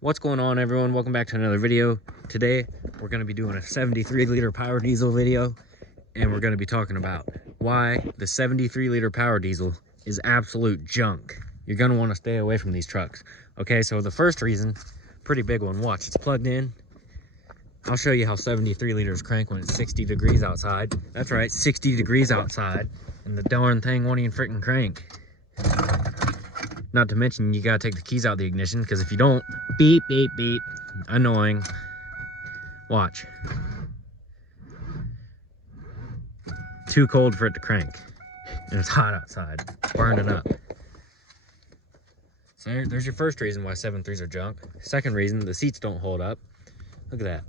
What's going on, everyone? Welcome back to another video. Today we're going to be doing a 73-liter power diesel video, and we're going to be talking about why the 73-liter power diesel is absolute junk. You're going to want to stay away from these trucks. Okay, so the first reason, pretty big one. Watch, it's plugged in. I'll show you how 73 liters crank when it's 60 degrees outside. That's right, 60 degrees outside, and the darn thing won't even freaking crank. Not to mention, you gotta take the keys out of the ignition, because if you don't, beep, beep, beep, annoying. Watch. Too cold for it to crank. And it's hot outside, burning up. So there's your first reason why 7.3s are junk. Second reason, the seats don't hold up. Look at that.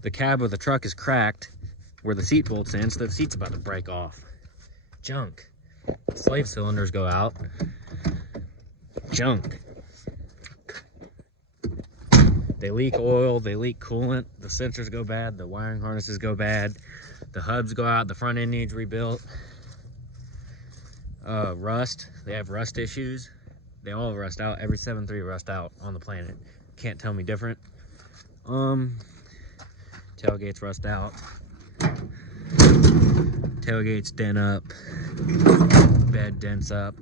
The cab of the truck is cracked where the seat bolts in, so the seat's about to break off. Junk. Slave cylinders go out. Junk. They leak oil, they leak coolant, the sensors go bad, the wiring harnesses go bad, the hubs go out, the front end needs rebuilt. Rust, they have rust issues. They all rust out. Every 7.3 rust out on the planet. Can't tell me different. Tailgates rust out. Tailgates dent up. Bed dents up.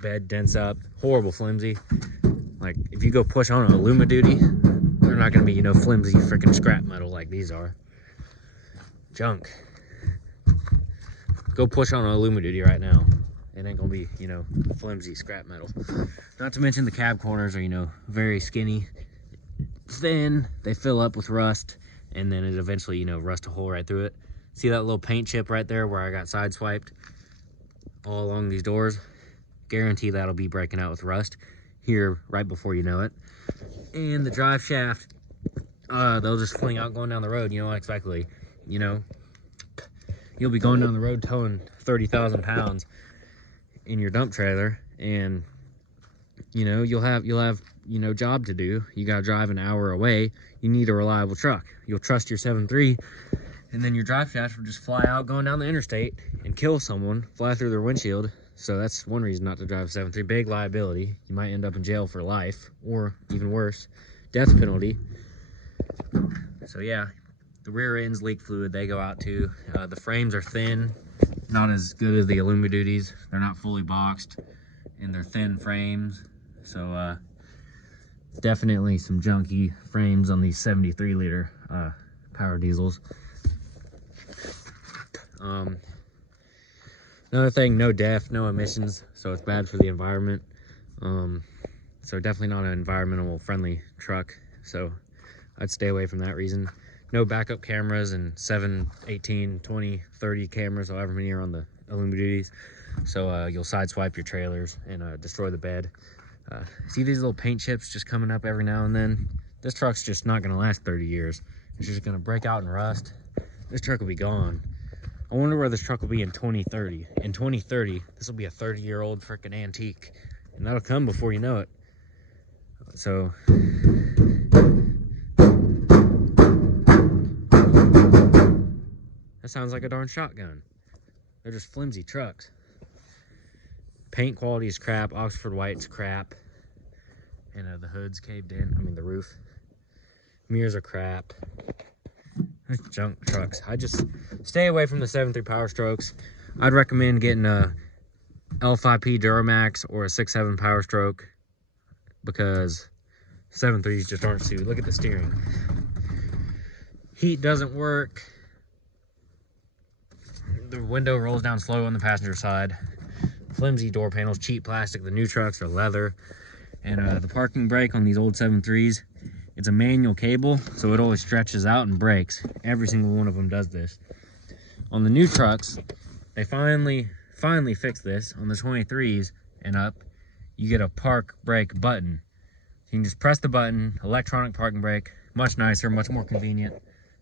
Bed dents up. Horrible flimsy. Like, if you go push on an Liability, they're not gonna be, flimsy freaking scrap metal like these are. Junk. Go push on a Liability right now. It ain't gonna be, flimsy scrap metal. Not to mention the cab corners are, very skinny, thin. They fill up with rust, and then it eventually, rust a hole right through it. See that little paint chip right there where I got sideswiped all along these doors? Guarantee that'll be breaking out with rust here right before you know it. And the drive shaft, they'll just fling out going down the road, unexpectedly. You'll be going down the road towing 30,000 pounds in your dump trailer, and you'll have job to do. You gotta drive an hour away. You need a reliable truck. You'll trust your 7.3, and then your drive shaft will just fly out going down the interstate and kill someone, fly through their windshield. So that's one reason not to drive a 7.3. Big liability. You might end up in jail for life, or even worse, death penalty. So yeah, the rear ends leak fluid. They go out too. The frames are thin, not as good as the Liabilities. They're not fully boxed, and they're thin frames. So definitely some junky frames on these 73-liter power diesels. Another thing, no DEF, no emissions, so it's bad for the environment. So definitely not an environmental friendly truck, so I'd stay away from that reason. No backup cameras, and 7, 18, 20, 30 cameras, however many are on the Liabilities. So you'll sideswipe your trailers and destroy the bed. See these little paint chips just coming up every now and then? This truck's just not gonna last 30 years. It's just gonna break out and rust. This truck will be gone. I wonder where this truck will be in 2030. In 2030, this will be a 30-year-old freaking antique, and that'll come before you know it. So that sounds like a darn shotgun. They're just flimsy trucks. Paint quality is crap. Oxford white's crap. And the hood's caved in. I mean, the roof. Mirrors are crap. That's junk trucks. I just stay away from the 7.3 Powerstrokes. I'd recommend getting a L5P Duramax or a 6.7 Powerstroke, because 7.3s just aren't suited. Look at the steering. Heat doesn't work. The window rolls down slow on the passenger side. Flimsy door panels, cheap plastic. The new trucks are leather. And the parking brake on these old 7.3s, it's a manual cable, so it always stretches out and breaks. Every single one of them does this. On the new trucks, they finally fixed this. On the 23s and up, you get a park brake button. You can just press the button, electronic parking brake, much nicer, much more convenient,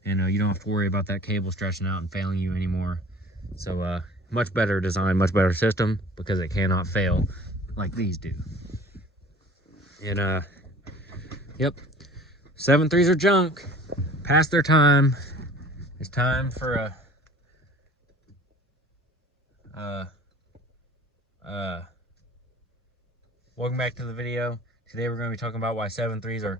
and you don't have to worry about that cable stretching out and failing you anymore. So much better design, much better system, because it cannot fail like these do. And yep, 7.3s are junk, past their time. It's time for welcome back to the video. Today we're going to be talking about why 7.3s are